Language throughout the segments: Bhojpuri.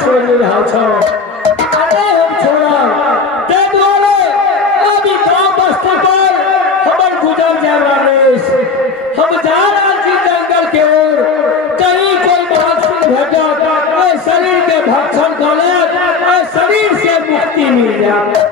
छोड़ रहा छो अरे हम छोड़ा ते द्वारे अभी गांव बस्ती पर हमर गुजर जावा रेस हम जा रहा छी जंगल के ओर कहीं कोई महासिंह भेटत शरीर के भक्षण करे शरीर से मुक्ति मिल जाए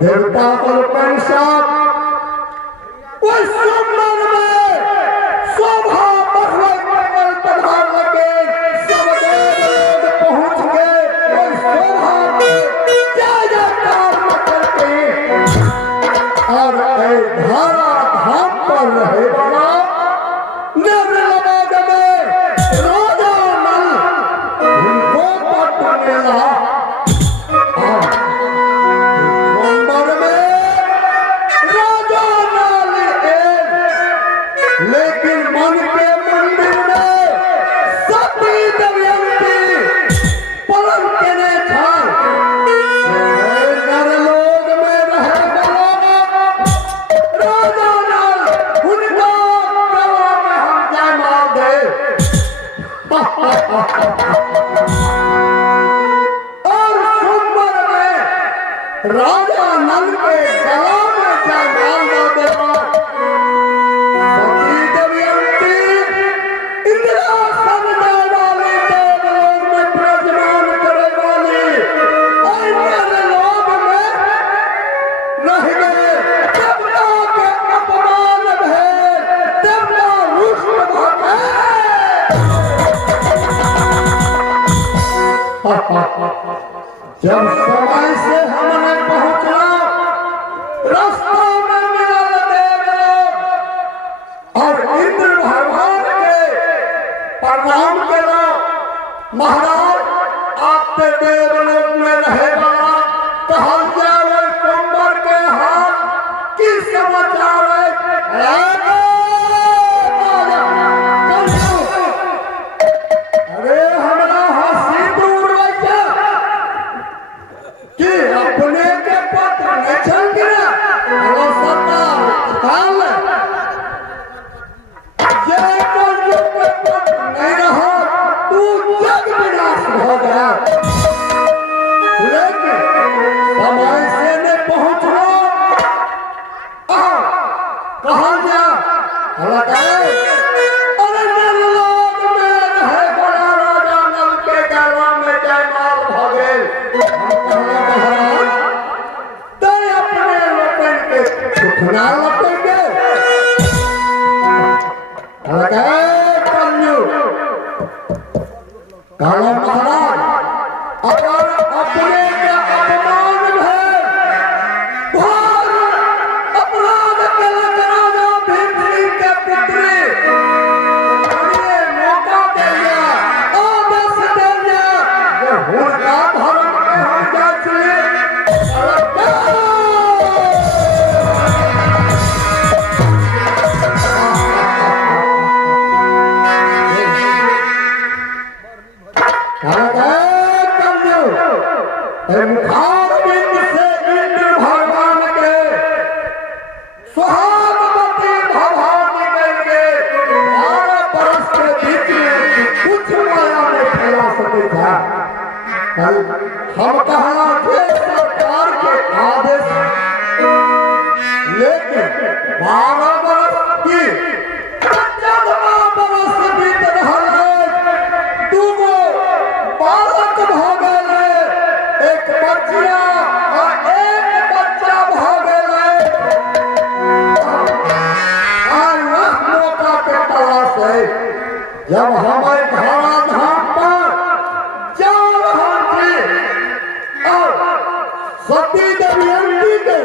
देवता और परिषद उस संबंध में शोभा बढ़वे मंगल पधार लगे सब देव पहुंच गए और शोभा जय जयकार करके और धारा धाम पर रहे वाला निर्मलबाद में राजा नल उनको पटने लगा लेकिन मन के मंदिर में सती दमयंती परम केने था नरलोक में रहे वाला राजा नल उनका गला में हम जय मार दे और सुंदर में राजा नल के गला में जयमाल न देवा सती दमयंती इंदिरा सजने वाली देवलोक में विराजमान करे वाली अन्य लोक में रह गए देवता के अपमान भय देवता रुष्ट भगे जब समय से हमने पहुंचना रास्ता में मिलल देवलोक और इंद्र भगवान के प्रणाम केला महाराज आपके देवलोक में रहे वाला कहल जाए कुंवर के हाथ की समाचार है अरे हमरा हंसी दूर रखा कि अपने के पत्र नहीं चल गिरा हेलो सरकार हाल ये कलयुग के पत्र नहीं रहा तू जग विनाश हो गया लेकिन समय से ने पहुंचना कहा जा लगाए अरे नरलोक में रहे बड़ा राजा नल के गला में जयमाल भगे अपने लोकन के सुखना लपेंगे काला महाराज अगर अपने के अपमान है घोर अपराध के राजा भीमसिंह के पुत्री मौका दे दिया आदेश दे दिया कि हुनका धर्म के हम जांच ले मुखारबिंद से इंद्र भगवान के सुहागवती भवानी करके 12 बरस के बीच में कुछ माया में फैला सके था हम कहा थे सरकार के आदेश लेकिन 12 बरस की 14वां बरस बीत रहा है दूगो बालक हो गए एक बच्चिया और एक बच्चा हो गए वह मौका के तलाश है जब हमारे धारा धाम पर जा रहा थे और सती दमयंती के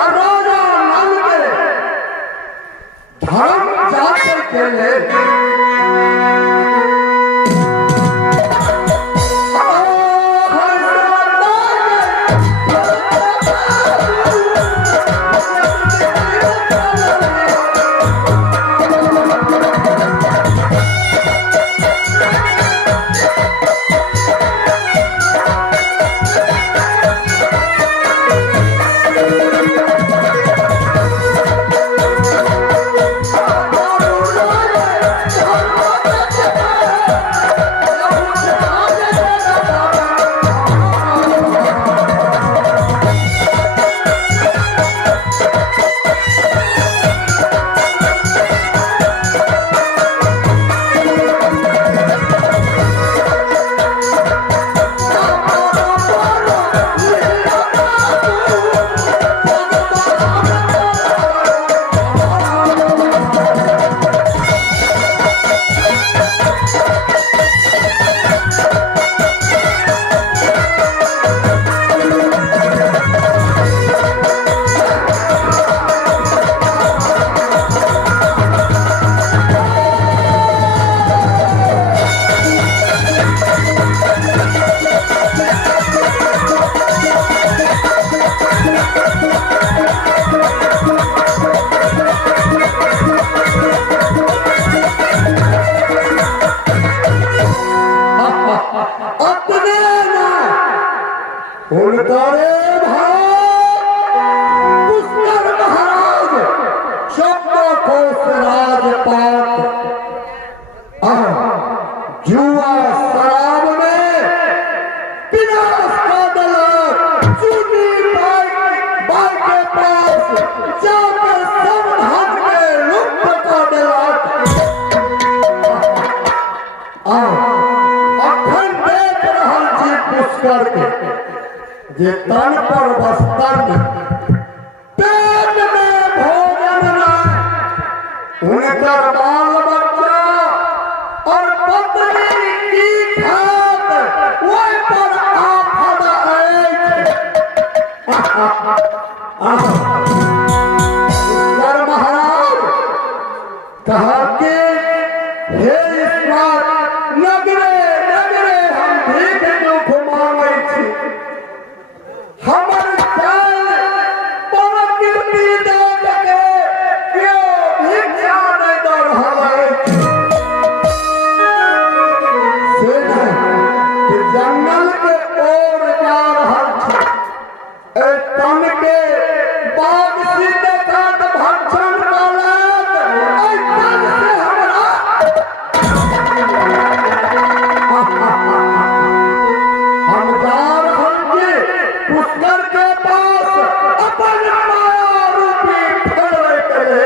और राजा नल के धर्म जाकर के लिए जे तन पर वस्त्र पेट में भोजन न उनकर बाल बच्चा और पत्नी की खात वही पर आफत महाराज कहा कि हे ईश्वर नगरे नगरे हम भीख दुख मांगे छी हमर चाल पर कीर्ति देख के क्यों भिक्षा नहीं दे रहा है से कि जंगल के ओर जा रहा है ए तन के बाग सीधे काट भक्षण पालक ए तन से हमरा हम जा रहे पुष्कर के पास अपन माया रूपी फेरे करे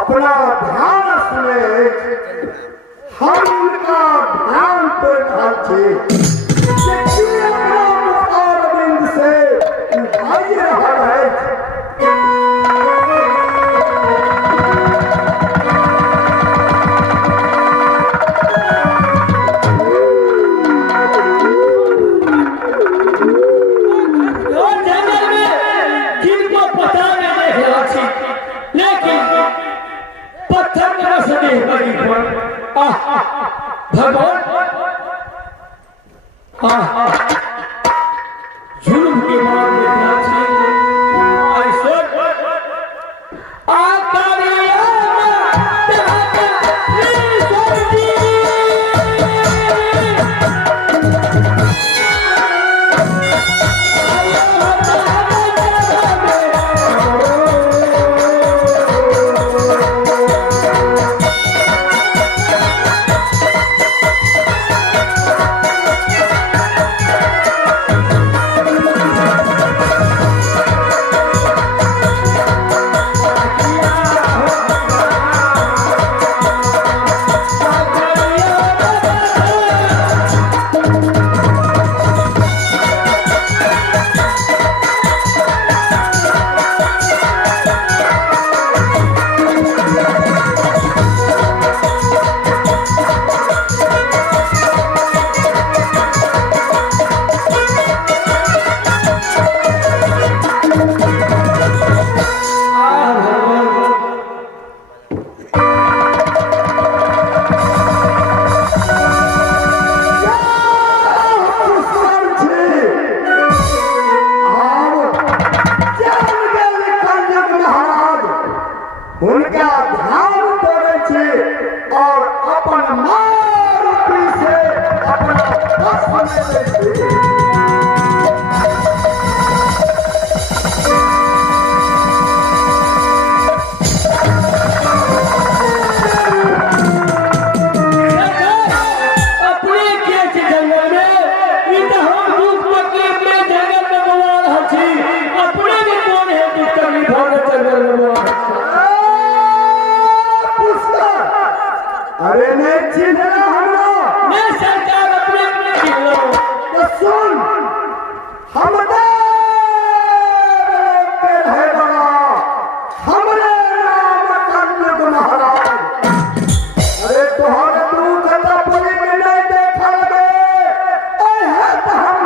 अपना ध्यान सुने हम उनका ध्यान तो ढालते अपना मुखार बिंद से उठाई रहा है भगवान जुल्म के बाद देखना चाहिए ऐसे उनका ध्यान करे छे और अपन मारुति से अपना बस में ले अरे नहीं चिन्ह हमरो मैं सरकार अपने चिन्ह तो सुन हम के रहे बड़ा हमरे नाम कन्नग महाराज अरे तोहरे दूध का पुरी में नहीं देखल बे है तो हम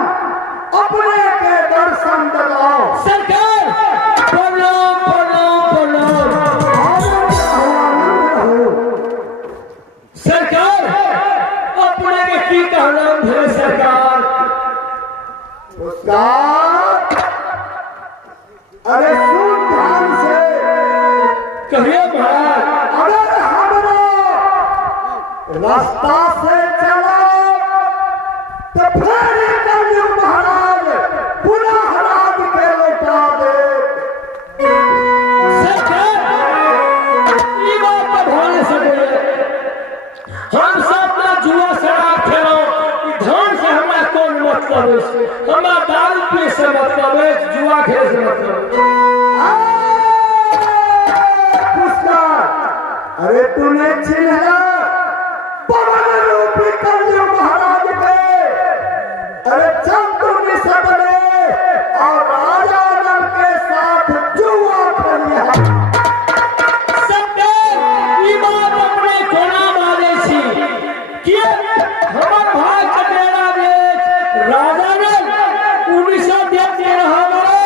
अपने के दर्शन दिलाओ सरकार बोलो बोलो बोलो सरकार अपने के की कहना है सरकार उसका अरे सुन ध्यान से कहिए महाराज अगर हमरा रास्ता से चला तो फिर कलयुग महाराज पुनः राज के लौटा दे सरकार ये बात तो भोले से बोले हम सब ना जुआ शराब खेलो धन से हमारा कौन मतलब है हमारा दारू पी से मतलब है जुआ खेल से मतलब है अरे तूने चिन्हा पवन रूपी कलयुग महाराज के अरे चंदू निषद ने और राजा नल के साथ जुआ खेलिया हमार भाई कटेरा देश राजा ने 1913 हमारा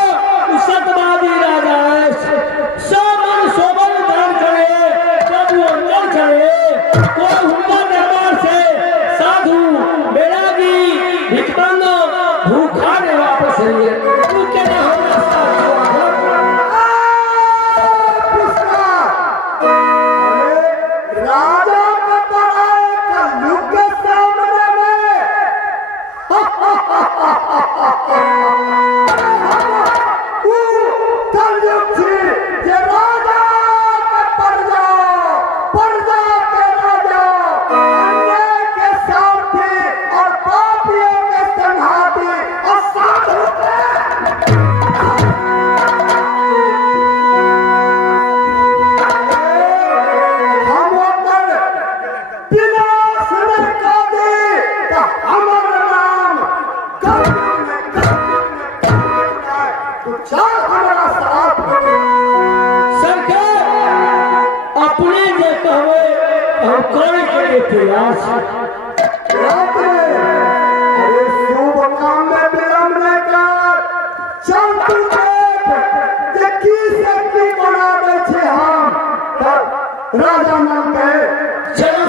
सतवादी राजा है सामन सोबन दान करे जब वो अंदर करे कोई हुक्का दरबार से साधु बैरागी भिक्षुक भूखा ने वापस लिए उनके ना होना राजा का पराए कलयुग के सामने में कलयुग थी जे राजा के प्रजा के राजा अन्याय के साथी और पापियों के संघाती और साधु के अपने जे कहवे हम करे के प्रयास अरे शुभ काम में विलंब न कर चल तू देख जे की शक्ति बनावे छे हम राजा नल के चलो